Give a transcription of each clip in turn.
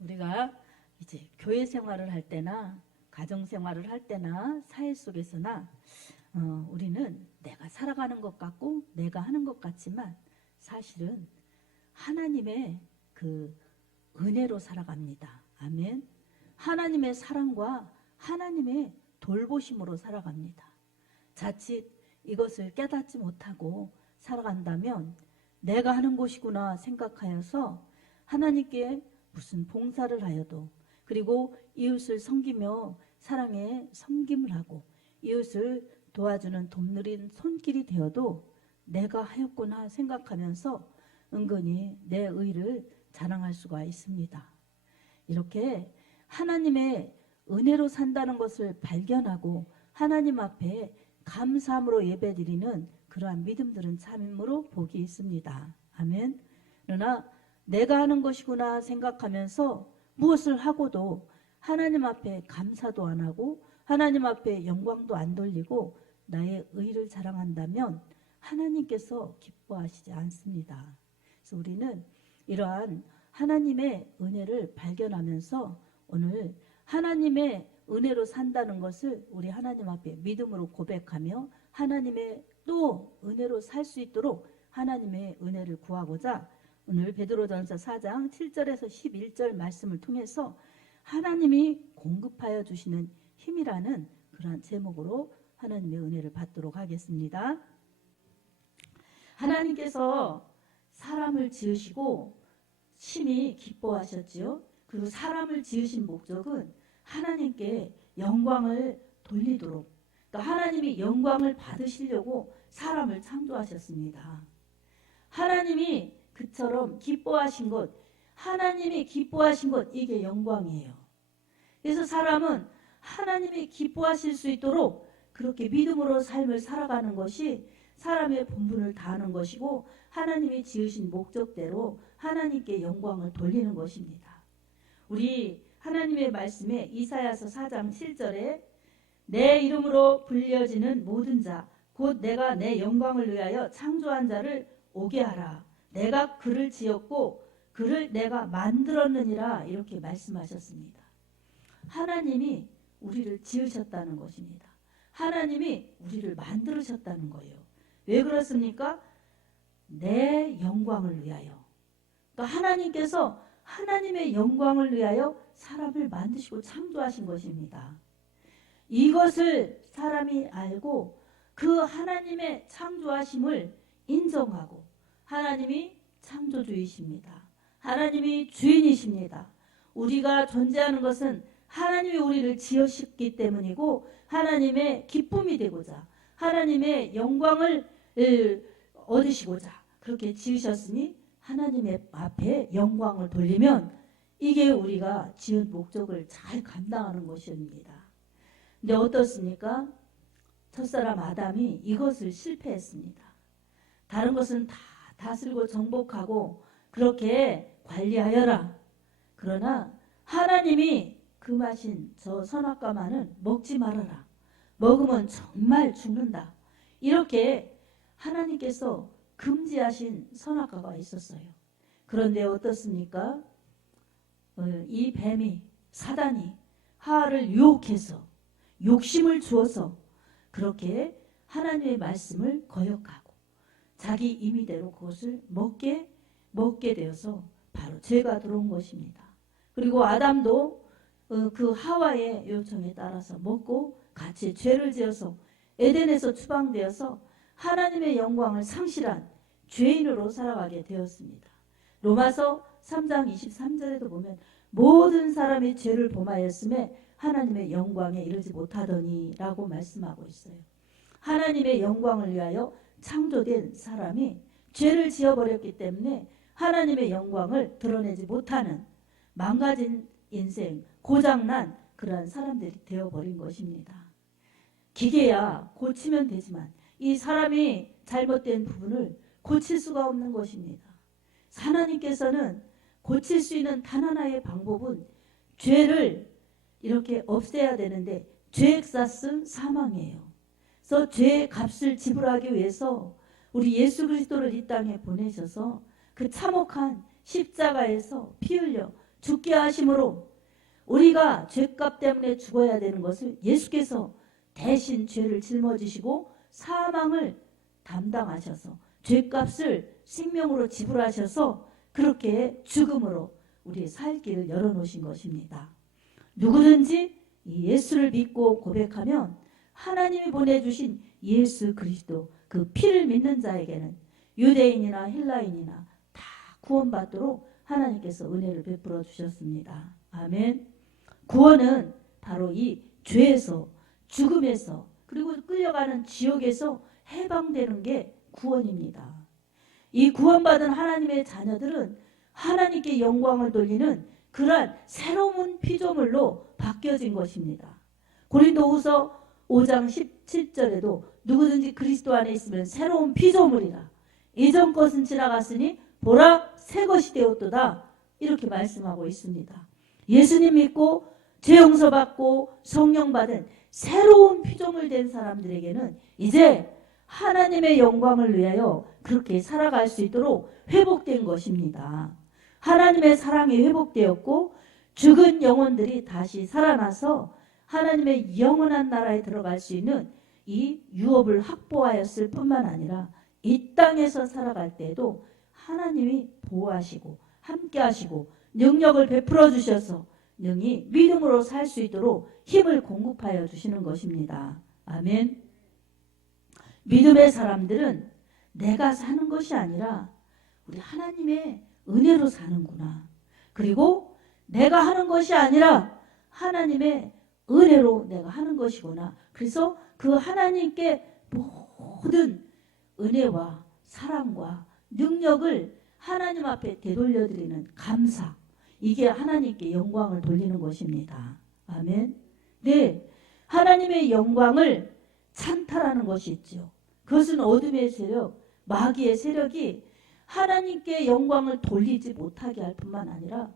우리가 이제 교회 생활을 할 때나 가정 생활을 할 때나 사회 속에서나 우리는 내가 살아가는 것 같고 내가 하는 것 같지만 사실은 하나님의 그 은혜로 살아갑니다. 아멘. 하나님의 사랑과 하나님의 돌보심으로 살아갑니다. 자칫 이것을 깨닫지 못하고 살아간다면 내가 하는 것이구나 생각하여서 하나님께 무슨 봉사를 하여도, 그리고 이웃을 섬기며 사랑에 섬김을 하고 이웃을 도와주는 돕는 손길이 되어도 내가 하였구나 생각하면서 은근히 내 의를 자랑할 수가 있습니다. 이렇게 하나님의 은혜로 산다는 것을 발견하고 하나님 앞에 감사함으로 예배드리는 그러한 믿음들은 참으로 복이 있습니다. 아멘. 그러나 내가 하는 것이구나 생각하면서 무엇을 하고도 하나님 앞에 감사도 안 하고 하나님 앞에 영광도 안 돌리고 나의 의를 자랑한다면 하나님께서 기뻐하시지 않습니다. 그래서 우리는 이러한 하나님의 은혜를 발견하면서 오늘 하나님의 은혜로 산다는 것을 우리 하나님 앞에 믿음으로 고백하며 하나님의 또 은혜로 살 수 있도록 하나님의 은혜를 구하고자 오늘 베드로전서 4장 7절에서 11절 말씀을 통해서 하나님이 공급하여 주시는 힘이라는 그러한 제목으로 하나님의 은혜를 받도록 하겠습니다. 하나님께서 사람을 지으시고 심히 기뻐하셨지요. 그리고 사람을 지으신 목적은 하나님께 영광을 돌리도록, 그러니까 하나님이 영광을 받으시려고 사람을 창조하셨습니다. 하나님이 그처럼 기뻐하신 것, 하나님이 기뻐하신 것, 이게 영광이에요. 그래서 사람은 하나님이 기뻐하실 수 있도록 그렇게 믿음으로 삶을 살아가는 것이 사람의 본분을 다하는 것이고 하나님이 지으신 목적대로 하나님께 영광을 돌리는 것입니다. 우리 하나님의 말씀에 이사야서 4장 7절에 내 이름으로 불려지는 모든 자 곧 내가 내 영광을 위하여 창조한 자를 오게 하라. 내가 그를 지었고 그를 내가 만들었느니라, 이렇게 말씀하셨습니다. 하나님이 우리를 지으셨다는 것입니다. 하나님이 우리를 만들으셨다는 거예요. 왜 그렇습니까? 내 영광을 위하여. 그러니까 하나님께서 하나님의 영광을 위하여 사람을 만드시고 창조하신 것입니다. 이것을 사람이 알고 그 하나님의 창조하심을 인정하고 하나님이 창조주이십니다. 하나님이 주인이십니다. 우리가 존재하는 것은 하나님이 우리를 지으셨기 때문이고 하나님의 기쁨이 되고자 하나님의 영광을 얻으시고자 그렇게 지으셨으니 하나님의 앞에 영광을 돌리면 이게 우리가 지은 목적을 잘 감당하는 것입니다. 근데 어떻습니까? 첫사람 아담이 이것을 실패했습니다. 다른 것은 다 다스리고 정복하고 그렇게 관리하여라. 그러나 하나님이 금하신 저 선악과만은 먹지 말아라. 먹으면 정말 죽는다. 이렇게 하나님께서 금지하신 선악과가 있었어요. 그런데 어떻습니까? 이 뱀이, 사단이 하와를 유혹해서 욕심을 주어서 그렇게 하나님의 말씀을 거역하고 자기 임의대로 그것을 먹게 되어서 바로 죄가 들어온 것입니다. 그리고 아담도 그 하와의 요청에 따라서 먹고 같이 죄를 지어서 에덴에서 추방되어서 하나님의 영광을 상실한 죄인으로 살아가게 되었습니다. 로마서 3장 23절에도 보면 모든 사람이 죄를 범하였음에 하나님의 영광에 이르지 못하더니 라고 말씀하고 있어요. 하나님의 영광을 위하여 창조된 사람이 죄를 지어버렸기 때문에 하나님의 영광을 드러내지 못하는 망가진 인생, 고장난 그러한 사람들이 되어버린 것입니다. 기계야 고치면 되지만 이 사람이 잘못된 부분을 고칠 수가 없는 것입니다. 하나님께서는 고칠 수 있는 단 하나의 방법은 죄를 이렇게 없애야 되는데 죄의 값은 사망이에요. 그래서 죄의 값을 지불하기 위해서 우리 예수 그리스도를 이 땅에 보내셔서 그 참혹한 십자가에서 피 흘려 죽게 하심으로 우리가 죄값 때문에 죽어야 되는 것을 예수께서 대신 죄를 짊어지시고 사망을 담당하셔서 죄값을 생명으로 지불하셔서 그렇게 죽음으로 우리의 살 길을 열어놓으신 것입니다. 누구든지 이 예수를 믿고 고백하면 하나님이 보내주신 예수 그리스도 그 피를 믿는 자에게는 유대인이나 헬라인이나 다 구원받도록 하나님께서 은혜를 베풀어 주셨습니다. 아멘. 구원은 바로 이 죄에서, 죽음에서, 그리고 끌려가는 지옥에서 해방되는 게 구원입니다. 이 구원받은 하나님의 자녀들은 하나님께 영광을 돌리는 그러한 새로운 피조물로 바뀌어진 것입니다. 고린도후서 5장 17절에도 누구든지 그리스도 안에 있으면 새로운 피조물이라. 이전 것은 지나갔으니 보라 새 것이 되었도다. 이렇게 말씀하고 있습니다. 예수님 믿고 죄 용서받고 성령 받은 새로운 피조물 된 사람들에게는 이제 하나님의 영광을 위하여 그렇게 살아갈 수 있도록 회복된 것입니다. 하나님의 사랑이 회복되었고 죽은 영혼들이 다시 살아나서 하나님의 영원한 나라에 들어갈 수 있는 이 유업을 확보하였을 뿐만 아니라 이 땅에서 살아갈 때에도 하나님이 보호하시고 함께 하시고 능력을 베풀어 주셔서 능히 믿음으로 살 수 있도록 힘을 공급하여 주시는 것입니다. 아멘. 믿음의 사람들은 내가 사는 것이 아니라 우리 하나님의 은혜로 사는구나. 그리고 내가 하는 것이 아니라 하나님의 은혜로 내가 하는 것이구나. 그래서 그 하나님께 모든 은혜와 사랑과 능력을 하나님 앞에 되돌려드리는 감사, 이게 하나님께 영광을 돌리는 것입니다. 아멘. 네, 하나님의 영광을 찬탈하는 것이 있죠. 그것은 어둠의 세력, 마귀의 세력이 하나님께 영광을 돌리지 못하게 할 뿐만 아니라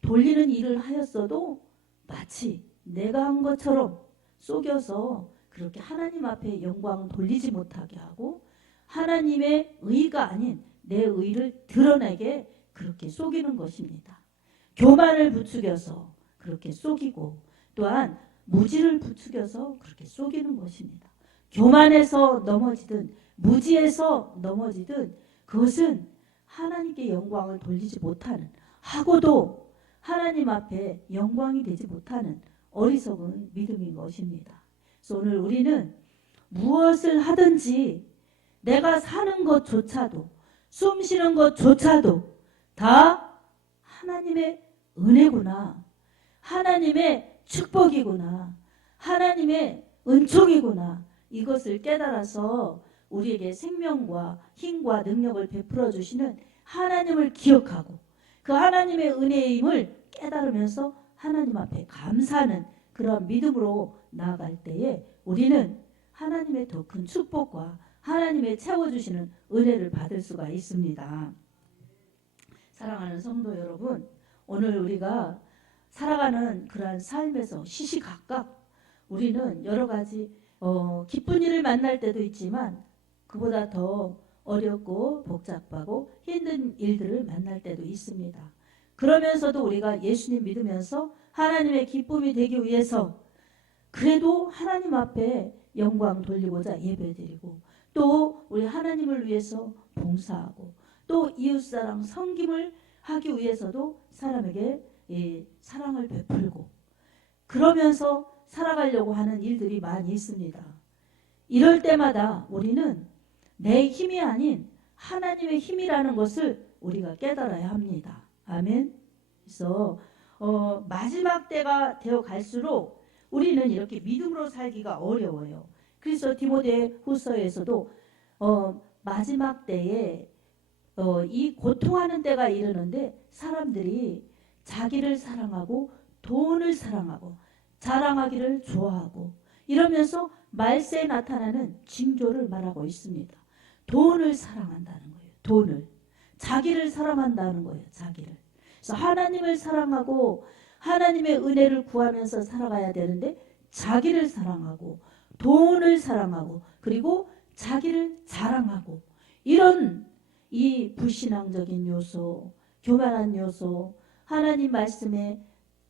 돌리는 일을 하였어도 마치 내가 한 것처럼 속여서 그렇게 하나님 앞에 영광을 돌리지 못하게 하고 하나님의 의가 아닌 내 의를 드러내게 그렇게 속이는 것입니다. 교만을 부추겨서 그렇게 속이고 또한 무지를 부추겨서 그렇게 속이는 것입니다. 교만에서 넘어지든 무지에서 넘어지든 그것은 하나님께 영광을 돌리지 못하는, 하고도 하나님 앞에 영광이 되지 못하는 어리석은 믿음인 것입니다. 그래서 오늘 우리는 무엇을 하든지 내가 사는 것조차도, 숨 쉬는 것조차도 다 하나님의 은혜구나, 하나님의 축복이구나, 하나님의 은총이구나, 이것을 깨달아서 우리에게 생명과 힘과 능력을 베풀어 주시는 하나님을 기억하고 그 하나님의 은혜의 힘을 깨달으면서 하나님 앞에 감사하는 그런 믿음으로 나아갈 때에 우리는 하나님의 더 큰 축복과 하나님의 채워주시는 은혜를 받을 수가 있습니다. 사랑하는 성도 여러분, 오늘 우리가 살아가는 그러한 삶에서 시시각각 우리는 여러 가지 기쁜 일을 만날 때도 있지만 그보다 더 어렵고 복잡하고 힘든 일들을 만날 때도 있습니다. 그러면서도 우리가 예수님 믿으면서 하나님의 기쁨이 되기 위해서 그래도 하나님 앞에 영광 돌리고자 예배드리고 또 우리 하나님을 위해서 봉사하고 또 이웃사랑 섬김을 하기 위해서도 사람에게 사랑을 베풀고 그러면서 살아가려고 하는 일들이 많이 있습니다. 이럴 때마다 우리는 내 힘이 아닌 하나님의 힘이라는 것을 우리가 깨달아야 합니다. 아멘. 그래서 마지막 때가 되어 갈수록 우리는 이렇게 믿음으로 살기가 어려워요. 그래서 디모데후서에서도 마지막 때에 이 고통하는 때가 이르는데 사람들이 자기를 사랑하고 돈을 사랑하고 자랑하기를 좋아하고 이러면서 말세에 나타나는 징조를 말하고 있습니다. 돈을 사랑한다는 거예요. 돈을. 자기를 사랑한다는 거예요. 자기를. 그래서 하나님을 사랑하고 하나님의 은혜를 구하면서 살아가야 되는데 자기를 사랑하고 돈을 사랑하고 그리고 자기를 자랑하고 이런 이 불신앙적인 요소, 교만한 요소, 하나님 말씀에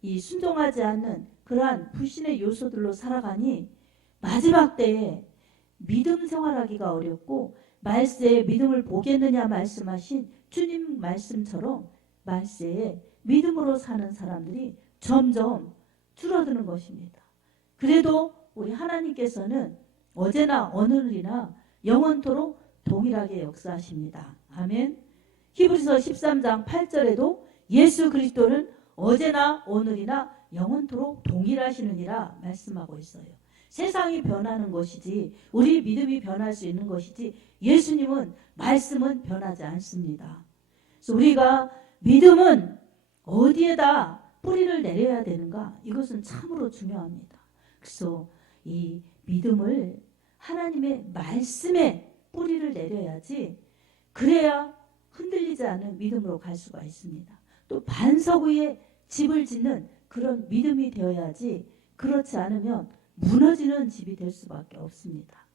이 순종하지 않는 그러한 불신의 요소들로 살아가니 마지막 때에 믿음 생활하기가 어렵고 말세에 믿음을 보겠느냐 말씀하신 주님 말씀처럼 말세에 믿음으로 사는 사람들이 점점 줄어드는 것입니다. 그래도 우리 하나님께서는 어제나 오늘이나 영원토록 동일하게 역사하십니다. 아멘. 히브리서 13장 8절에도 예수 그리스도는 어제나 오늘이나 영원토록 동일하시느니라 말씀하고 있어요. 세상이 변하는 것이지 우리 믿음이 변할 수 있는 것이지 예수님은 말씀은 변하지 않습니다. 그래서 우리가 믿음은 어디에다 뿌리를 내려야 되는가? 이것은 참으로 중요합니다. 그래서 이 믿음을 하나님의 말씀에 뿌리를 내려야지 그래야 흔들리지 않은 믿음으로 갈 수가 있습니다. 또 반석 위에 집을 짓는 그런 믿음이 되어야지 그렇지 않으면 무너지는 집이 될 수밖에 없습니다.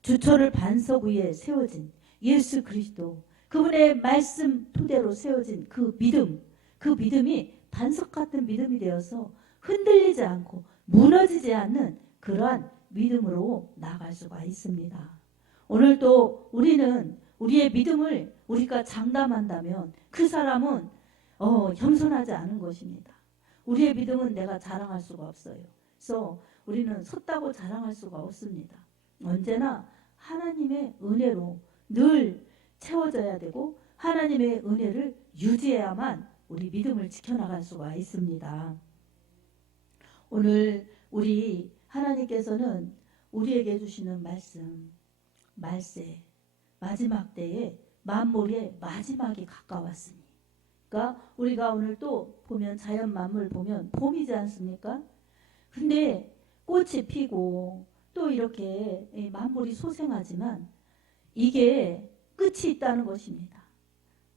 주초를 반석 위에 세워진 예수 그리스도 그분의 말씀 토대로 세워진 그 믿음이 반석 같은 믿음이 되어서 흔들리지 않고 무너지지 않는 그러한 믿음으로 나아갈 수가 있습니다. 오늘도 우리는 우리의 믿음을 우리가 장담한다면 그 사람은 겸손하지 않은 것입니다. 우리의 믿음은 내가 자랑할 수가 없어요. 그래서 우리는 섰다고 자랑할 수가 없습니다. 언제나 하나님의 은혜로 늘 채워져야 되고 하나님의 은혜를 유지해야만 우리 믿음을 지켜나갈 수가 있습니다. 오늘 우리 하나님께서는 우리에게 주시는 말씀, 말세, 마지막 때에 만물의 마지막이 가까웠으니. 그러니까 우리가 오늘 또 보면 자연 만물 보면 봄이지 않습니까? 근데 꽃이 피고 또 이렇게 만물이 소생하지만 이게 끝이 있다는 것입니다.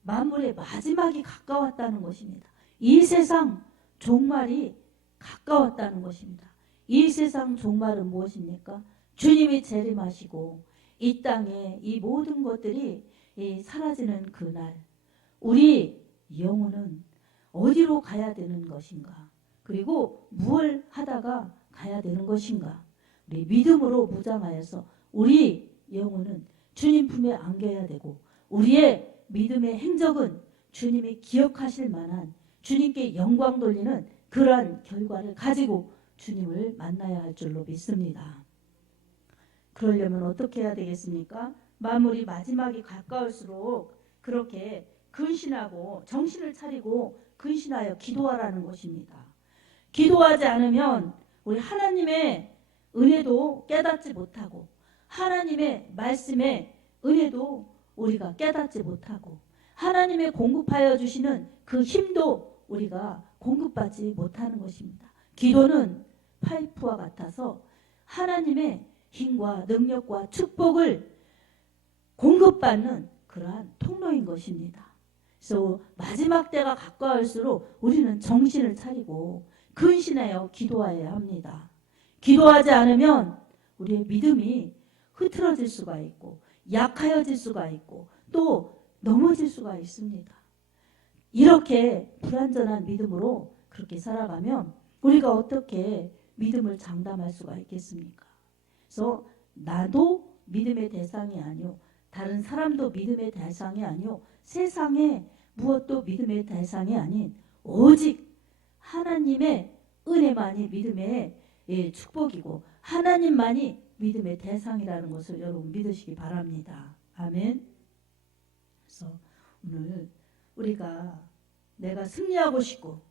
만물의 마지막이 가까웠다는 것입니다. 이 세상 종말이 가까웠다는 것입니다. 이 세상 종말은 무엇입니까? 주님이 재림하시고 이 땅에 이 모든 것들이 사라지는 그날 우리 영혼은 어디로 가야 되는 것인가? 그리고 무엇을 하다가 가야 되는 것인가? 우리 믿음으로 무장하여서 우리 영혼은 주님 품에 안겨야 되고 우리의 믿음의 행적은 주님이 기억하실 만한 주님께 영광 돌리는 그러한 결과를 가지고 주님을 만나야 할 줄로 믿습니다. 그러려면 어떻게 해야 되겠습니까? 만물이 마지막이 가까울수록 그렇게 근신하고 정신을 차리고 근신하여 기도하라는 것입니다. 기도하지 않으면 우리 하나님의 은혜도 깨닫지 못하고 하나님의 말씀의 은혜도 우리가 깨닫지 못하고 하나님의 공급하여 주시는 그 힘도 우리가 공급받지 못하는 것입니다. 기도는 파이프와 같아서 하나님의 힘과 능력과 축복을 공급받는 그러한 통로인 것입니다. 그래서 마지막 때가 가까울수록 우리는 정신을 차리고 근신하여 기도해야 합니다. 기도하지 않으면 우리의 믿음이 흐트러질 수가 있고 약하여질 수가 있고 또 넘어질 수가 있습니다. 이렇게 불완전한 믿음으로 그렇게 살아가면 우리가 어떻게 믿음을 장담할 수가 있겠습니까? 그래서 나도 믿음의 대상이 아니요 다른 사람도 믿음의 대상이 아니요 세상에 무엇도 믿음의 대상이 아닌 오직 하나님의 은혜만이 믿음의 축복이고 하나님만이 믿음의 대상이라는 것을 여러분 믿으시기 바랍니다. 아멘. 그래서 오늘 우리가 내가 승리하고 싶고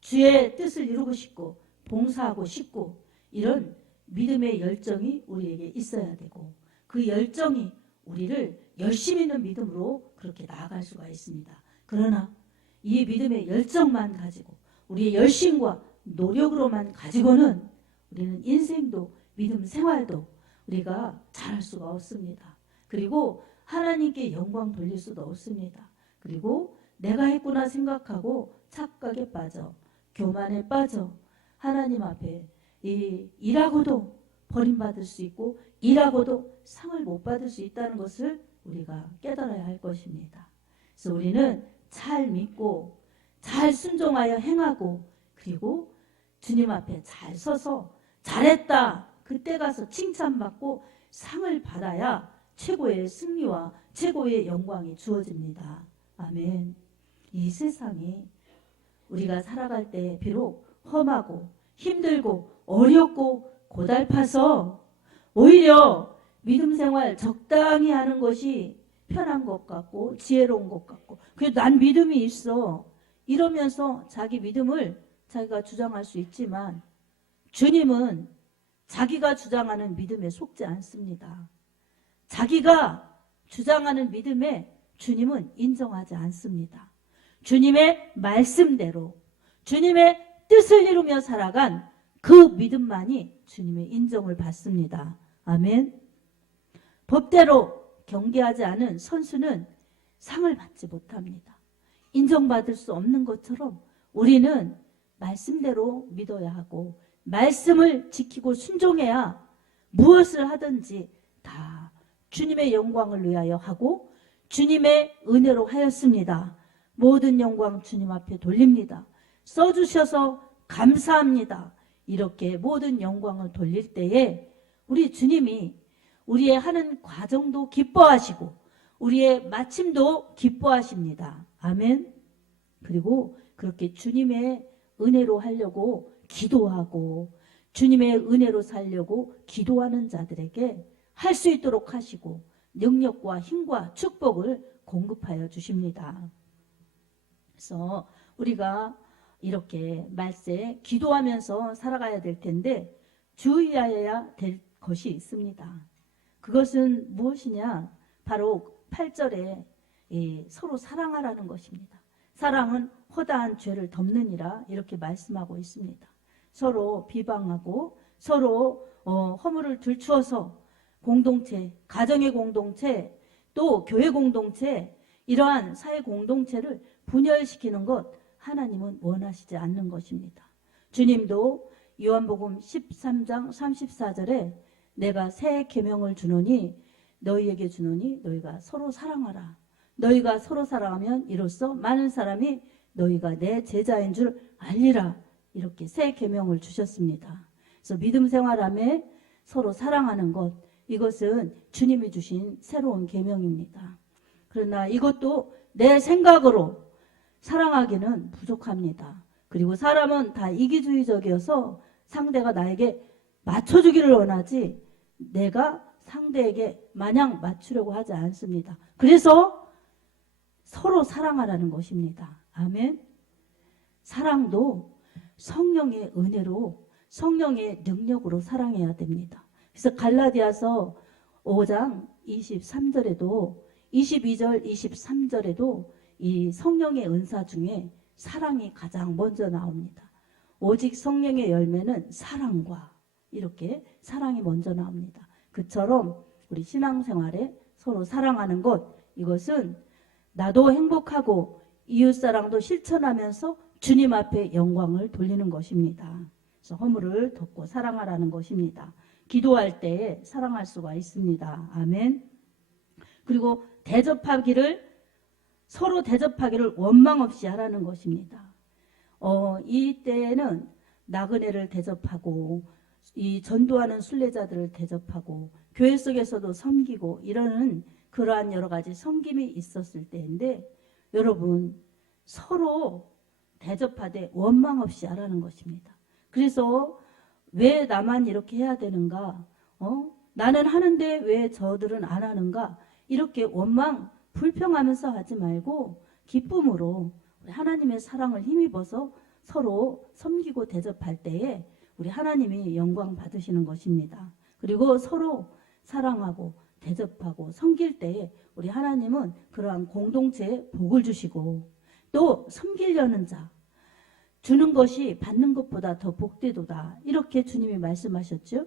주의 뜻을 이루고 싶고 봉사하고 싶고 이런 믿음의 열정이 우리에게 있어야 되고 그 열정이 우리를 열심히 있는 믿음으로 그렇게 나아갈 수가 있습니다. 그러나 이 믿음의 열정만 가지고 우리의 열심과 노력으로만 가지고는 우리는 인생도 믿음 생활도 우리가 잘할 수가 없습니다. 그리고 하나님께 영광 돌릴 수도 없습니다. 그리고 내가 했구나 생각하고 착각에 빠져 교만에 빠져 하나님 앞에 일하고도 버림받을 수 있고 일하고도 상을 못 받을 수 있다는 것을 우리가 깨달아야 할 것입니다. 그래서 우리는 잘 믿고 잘 순종하여 행하고 그리고 주님 앞에 잘 서서 잘했다. 그때 가서 칭찬받고 상을 받아야 최고의 승리와 최고의 영광이 주어집니다. 아멘. 이 세상이 우리가 살아갈 때 비록 험하고 힘들고 어렵고 고달파서 오히려 믿음 생활 적당히 하는 것이 편한 것 같고 지혜로운 것 같고 그래도 난 믿음이 있어 이러면서 자기 믿음을 자기가 주장할 수 있지만 주님은 자기가 주장하는 믿음에 속지 않습니다. 자기가 주장하는 믿음에 주님은 인정하지 않습니다. 주님의 말씀대로 주님의 뜻을 이루며 살아간 그 믿음만이 주님의 인정을 받습니다. 아멘. 법대로 경계하지 않은 선수는 상을 받지 못합니다. 인정받을 수 없는 것처럼 우리는 말씀대로 믿어야 하고 말씀을 지키고 순종해야 무엇을 하든지 다 주님의 영광을 위하여 하고 주님의 은혜로 하였습니다. 모든 영광 주님 앞에 돌립니다. 써주셔서 감사합니다. 이렇게 모든 영광을 돌릴 때에 우리 주님이 우리의 하는 과정도 기뻐하시고 우리의 마침도 기뻐하십니다. 아멘. 그리고 그렇게 주님의 은혜로 하려고 기도하고 주님의 은혜로 살려고 기도하는 자들에게 할 수 있도록 하시고 능력과 힘과 축복을 공급하여 주십니다. 그래서 우리가 이렇게 말세 기도하면서 살아가야 될 텐데 주의하여야 될 것이 있습니다. 그것은 무엇이냐? 바로 8절에 서로 사랑하라는 것입니다. 사랑은 허다한 죄를 덮느니라 이렇게 말씀하고 있습니다. 서로 비방하고 서로 허물을 들추어서 공동체, 가정의 공동체, 또 교회 공동체 이러한 사회 공동체를 분열시키는 것 하나님은 원하시지 않는 것입니다. 주님도 요한복음 13장 34절에 내가 새 계명을 주노니 너희에게 주노니 너희가 서로 사랑하라. 너희가 서로 사랑하면 이로써 많은 사람이 너희가 내 제자인 줄 알리라. 이렇게 새 계명을 주셨습니다. 그래서 믿음 생활함에 서로 사랑하는 것 이것은 주님이 주신 새로운 계명입니다. 그러나 이것도 내 생각으로 사랑하기는 부족합니다. 그리고 사람은 다 이기주의적이어서 상대가 나에게 맞춰주기를 원하지 내가 상대에게 마냥 맞추려고 하지 않습니다. 그래서 서로 사랑하라는 것입니다. 아멘. 사랑도 성령의 은혜로 성령의 능력으로 사랑해야 됩니다. 그래서 갈라디아서 5장 23절에도 22절 23절에도 이 성령의 은사 중에 사랑이 가장 먼저 나옵니다. 오직 성령의 열매는 사랑과 이렇게 사랑이 먼저 나옵니다. 그처럼 우리 신앙생활에 서로 사랑하는 것 이것은 나도 행복하고 이웃사랑도 실천하면서 주님 앞에 영광을 돌리는 것입니다. 그래서 허물을 덮고 사랑하라는 것입니다. 기도할 때에 사랑할 수가 있습니다. 아멘. 그리고 서로 대접하기를 원망 없이 하라는 것입니다. 이때에는 나그네를 대접하고 이 전도하는 순례자들을 대접하고 교회 속에서도 섬기고 이러는 그러한 여러 가지 섬김이 있었을 때인데 여러분 서로 대접하되 원망 없이 하라는 것입니다. 그래서 왜 나만 이렇게 해야 되는가? 나는 하는데 왜 저들은 안 하는가? 이렇게 원망, 불평하면서 하지 말고 기쁨으로 하나님의 사랑을 힘입어서 서로 섬기고 대접할 때에 우리 하나님이 영광 받으시는 것입니다. 그리고 서로 사랑하고 대접하고 섬길 때에 우리 하나님은 그러한 공동체에 복을 주시고 또 섬기려는 자 주는 것이 받는 것보다 더 복되도다. 이렇게 주님이 말씀하셨죠.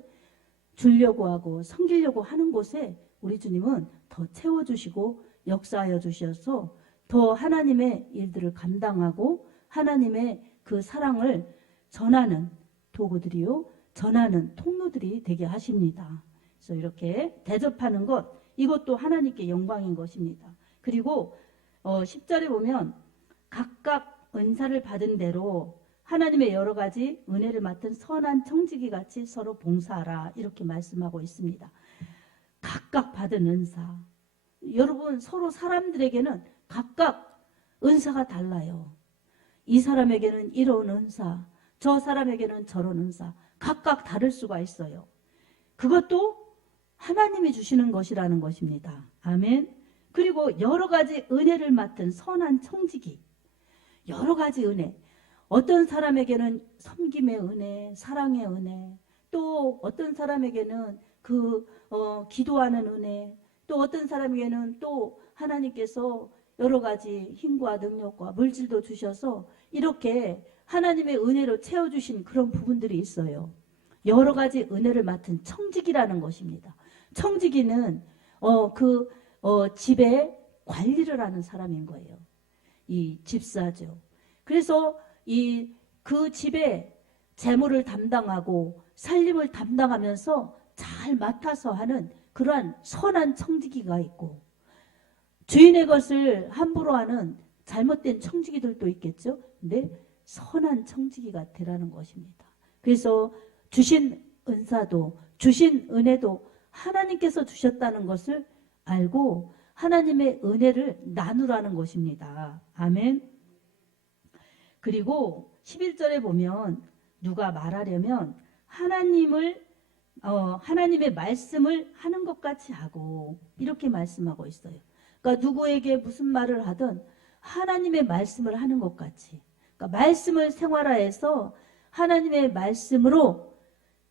주려고 하고 섬기려고 하는 곳에 우리 주님은 더 채워주시고 역사하여 주셔서 더 하나님의 일들을 감당하고 하나님의 그 사랑을 전하는 도구들이요. 전하는 통로들이 되게 하십니다. 그래서 이렇게 대접하는 것 이것도 하나님께 영광인 것입니다. 그리고 10절에 보면 각각 은사를 받은 대로 하나님의 여러 가지 은혜를 맡은 선한 청지기 같이 서로 봉사하라 이렇게 말씀하고 있습니다. 각각 받은 은사. 여러분 서로 사람들에게는 각각 은사가 달라요. 이 사람에게는 이런 은사, 저 사람에게는 저런 은사, 각각 다를 수가 있어요. 그것도 하나님이 주시는 것이라는 것입니다. 아멘. 그리고 여러 가지 은혜를 맡은 선한 청지기, 여러 가지 은혜. 어떤 사람에게는 섬김의 은혜, 사랑의 은혜, 또 어떤 사람에게는 기도하는 은혜, 또 어떤 사람에게는 또 하나님께서 여러 가지 힘과 능력과 물질도 주셔서 이렇게 하나님의 은혜로 채워주신 그런 부분들이 있어요. 여러 가지 은혜를 맡은 청지기라는 것입니다. 청지기는 집에 관리를 하는 사람인 거예요. 이 집사죠. 그래서 그 집에 재물을 담당하고 살림을 담당하면서 잘 맡아서 하는 그러한 선한 청지기가 있고, 주인의 것을 함부로 하는 잘못된 청지기들도 있겠죠. 근데 선한 청지기가 되라는 것입니다. 그래서 주신 은사도 주신 은혜도 하나님께서 주셨다는 것을 알고 하나님의 은혜를 나누라는 것입니다. 아멘. 그리고 11절에 보면 누가 말하려면 하나님의 말씀을 하는 것 같이 하고 이렇게 말씀하고 있어요. 그러니까 누구에게 무슨 말을 하든 하나님의 말씀을 하는 것 같이, 그러니까 말씀을 생활화해서 하나님의 말씀으로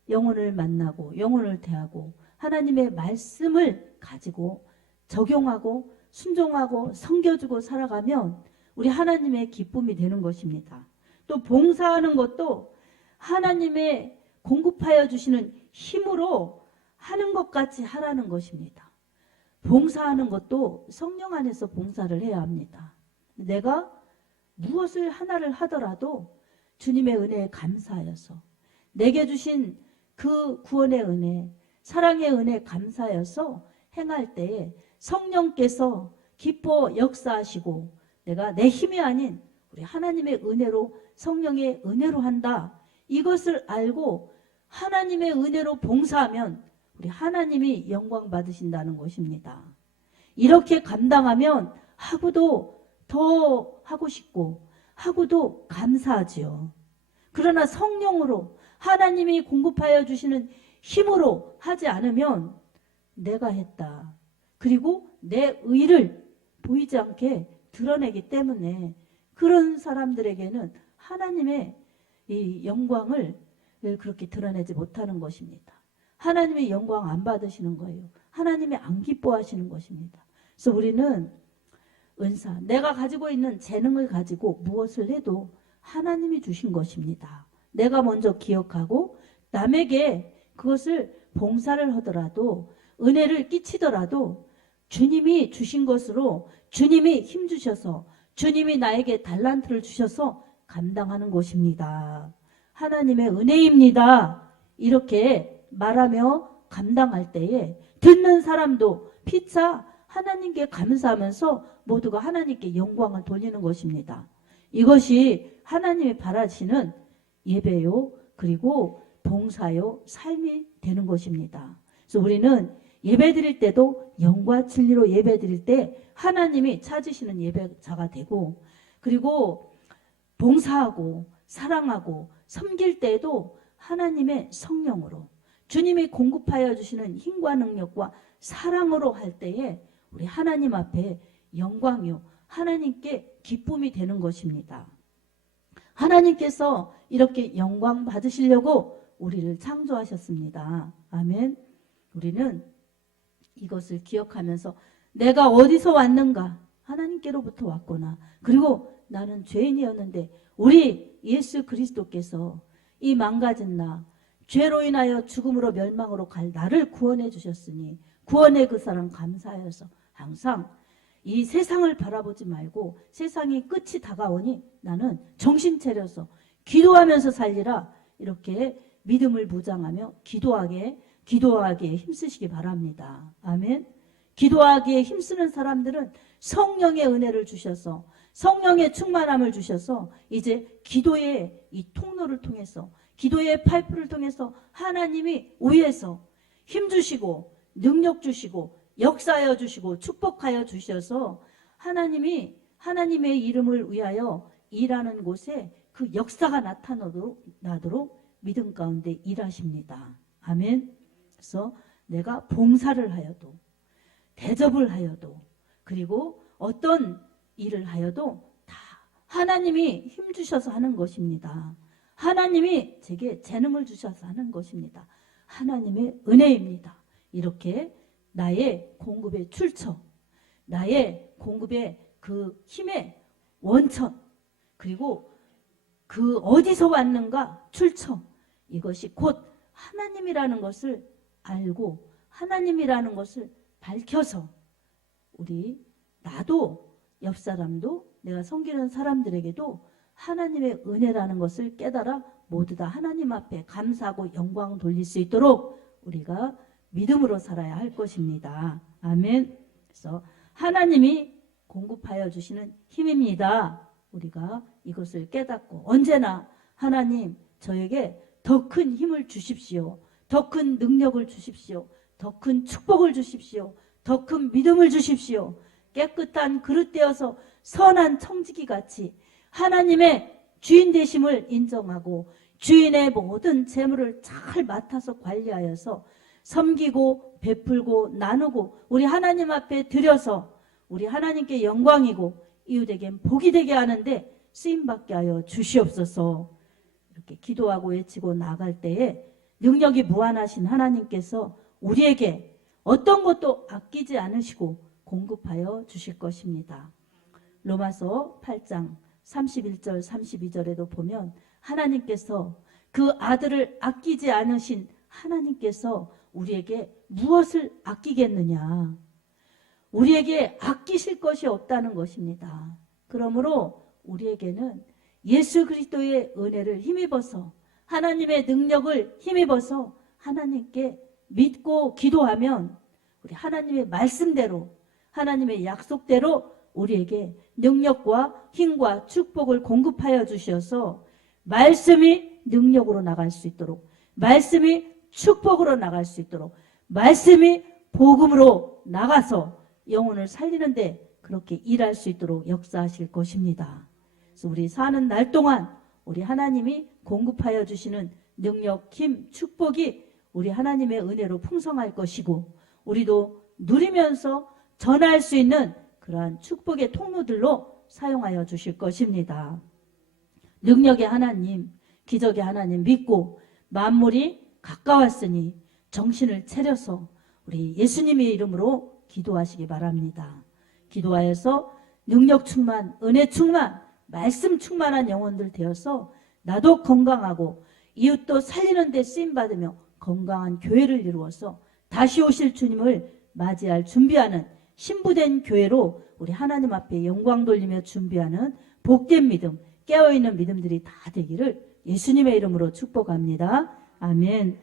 영혼을 만나고 영혼을 대하고 하나님의 말씀을 가지고 적용하고 순종하고 섬겨주고 살아가면 우리 하나님의 기쁨이 되는 것입니다. 또 봉사하는 것도 하나님의 공급하여 주시는 힘으로 하는 것 같이 하라는 것입니다. 봉사하는 것도 성령 안에서 봉사를 해야 합니다. 내가 무엇을 하나를 하더라도 주님의 은혜에 감사하여서 내게 주신 그 구원의 은혜, 사랑의 은혜에 감사하여서 행할 때에 성령께서 기뻐 역사하시고 내가 내 힘이 아닌 우리 하나님의 은혜로, 성령의 은혜로 한다. 이것을 알고 하나님의 은혜로 봉사하면 우리 하나님이 영광 받으신다는 것입니다. 이렇게 감당하면 하고도 더 하고 싶고 하고도 감사하지요. 그러나 성령으로 하나님이 공급하여 주시는 힘으로 하지 않으면 내가 했다. 그리고 내 의를 보이지 않게 드러내기 때문에 그런 사람들에게는 하나님의 이 영광을 그렇게 드러내지 못하는 것입니다. 하나님의 영광 안 받으시는 거예요. 하나님이 안 기뻐하시는 것입니다. 그래서 우리는 은사, 내가 가지고 있는 재능을 가지고 무엇을 해도 하나님이 주신 것입니다. 내가 먼저 기억하고 남에게 그것을 봉사를 하더라도 은혜를 끼치더라도 주님이 주신 것으로 주님이 힘주셔서 주님이 나에게 달란트를 주셔서 감당하는 것입니다. 하나님의 은혜입니다. 이렇게 말하며 감당할 때에 듣는 사람도 피차 하나님께 감사하면서 모두가 하나님께 영광을 돌리는 것입니다. 이것이 하나님이 바라시는 예배요, 그리고 봉사요, 삶이 되는 것입니다. 그래서 우리는 예배 드릴 때도 영과 진리로 예배 드릴 때 하나님이 찾으시는 예배자가 되고, 그리고 봉사하고 사랑하고 섬길 때에도 하나님의 성령으로 주님이 공급하여 주시는 힘과 능력과 사랑으로 할 때에 우리 하나님 앞에 영광이요, 하나님께 기쁨이 되는 것입니다. 하나님께서 이렇게 영광 받으시려고 우리를 창조하셨습니다. 아멘. 우리는 이것을 기억하면서 내가 어디서 왔는가? 하나님께로부터 왔구나. 그리고 나는 죄인이었는데 우리 예수 그리스도께서 이 망가진 나, 죄로 인하여 죽음으로 멸망으로 갈 나를 구원해 주셨으니 구원의 그 사랑 감사하여서 항상 이 세상을 바라보지 말고 세상이 끝이 다가오니 나는 정신 차려서 기도하면서 살리라. 이렇게 믿음을 무장하며 기도하기에 힘쓰시기 바랍니다. 아멘. 기도하기에 힘쓰는 사람들은 성령의 은혜를 주셔서 성령의 충만함을 주셔서 이제 기도의 이 통로를 통해서, 기도의 파이프를 통해서 하나님이 위에서 힘 주시고 능력 주시고 역사하여 주시고 축복하여 주셔서 하나님이 하나님의 이름을 위하여 일하는 곳에 그 역사가 나타나도록 믿음 가운데 일하십니다. 아멘. 그래서 내가 봉사를 하여도, 대접을 하여도, 그리고 어떤 일을 하여도 다 하나님이 힘 주셔서 하는 것입니다. 하나님이 제게 재능을 주셔서 하는 것입니다. 하나님의 은혜입니다. 이렇게 나의 공급의 출처, 나의 공급의 그 힘의 원천, 그리고 그 어디서 왔는가 출처, 이것이 곧 하나님이라는 것을 알고 하나님이라는 것을 밝혀서 나도 옆 사람도 내가 섬기는 사람들에게도 하나님의 은혜라는 것을 깨달아 모두 다 하나님 앞에 감사하고 영광 돌릴 수 있도록 우리가 믿음으로 살아야 할 것입니다. 아멘. 그래서 하나님이 공급하여 주시는 힘입니다. 우리가 이것을 깨닫고 언제나 하나님 저에게 더 큰 힘을 주십시오. 더 큰 능력을 주십시오. 더 큰 축복을 주십시오. 더 큰 믿음을 주십시오. 깨끗한 그릇 되어서 선한 청지기 같이 하나님의 주인 되심을 인정하고 주인의 모든 재물을 잘 맡아서 관리하여서 섬기고 베풀고 나누고 우리 하나님 앞에 드려서 우리 하나님께 영광이고 이웃에겐 복이 되게 하는데 쓰임받게 하여 주시옵소서. 이렇게 기도하고 외치고 나갈 때에 능력이 무한하신 하나님께서 우리에게 어떤 것도 아끼지 않으시고 공급하여 주실 것입니다. 로마서 8장 31절 32절에도 보면 하나님께서 그 아들을 아끼지 않으신 하나님께서 우리에게 무엇을 아끼겠느냐. 우리에게 아끼실 것이 없다는 것입니다. 그러므로 우리에게는 예수 그리스도의 은혜를 힘입어서 하나님의 능력을 힘입어서 하나님께 믿고 기도하면 우리 하나님의 말씀대로 하나님의 약속대로 우리에게 능력과 힘과 축복을 공급하여 주셔서 말씀이 능력으로 나갈 수 있도록, 말씀이 축복으로 나갈 수 있도록, 말씀이 복음으로 나가서 영혼을 살리는데 그렇게 일할 수 있도록 역사하실 것입니다. 그래서 우리 사는 날 동안 우리 하나님이 공급하여 주시는 능력, 힘, 축복이 우리 하나님의 은혜로 풍성할 것이고 우리도 누리면서 전할 수 있는 그러한 축복의 통로들로 사용하여 주실 것입니다. 능력의 하나님, 기적의 하나님 믿고 만물이 가까웠으니 정신을 차려서 우리 예수님의 이름으로 기도하시기 바랍니다. 기도하여서 능력 충만, 은혜 충만, 말씀 충만한 영혼들 되어서 나도 건강하고 이웃도 살리는 데 쓰임받으며 건강한 교회를 이루어서 다시 오실 주님을 맞이할 준비하는 신부된 교회로 우리 하나님 앞에 영광 돌리며 준비하는 복된 믿음, 깨어있는 믿음들이 다 되기를 예수님의 이름으로 축복합니다. 아멘.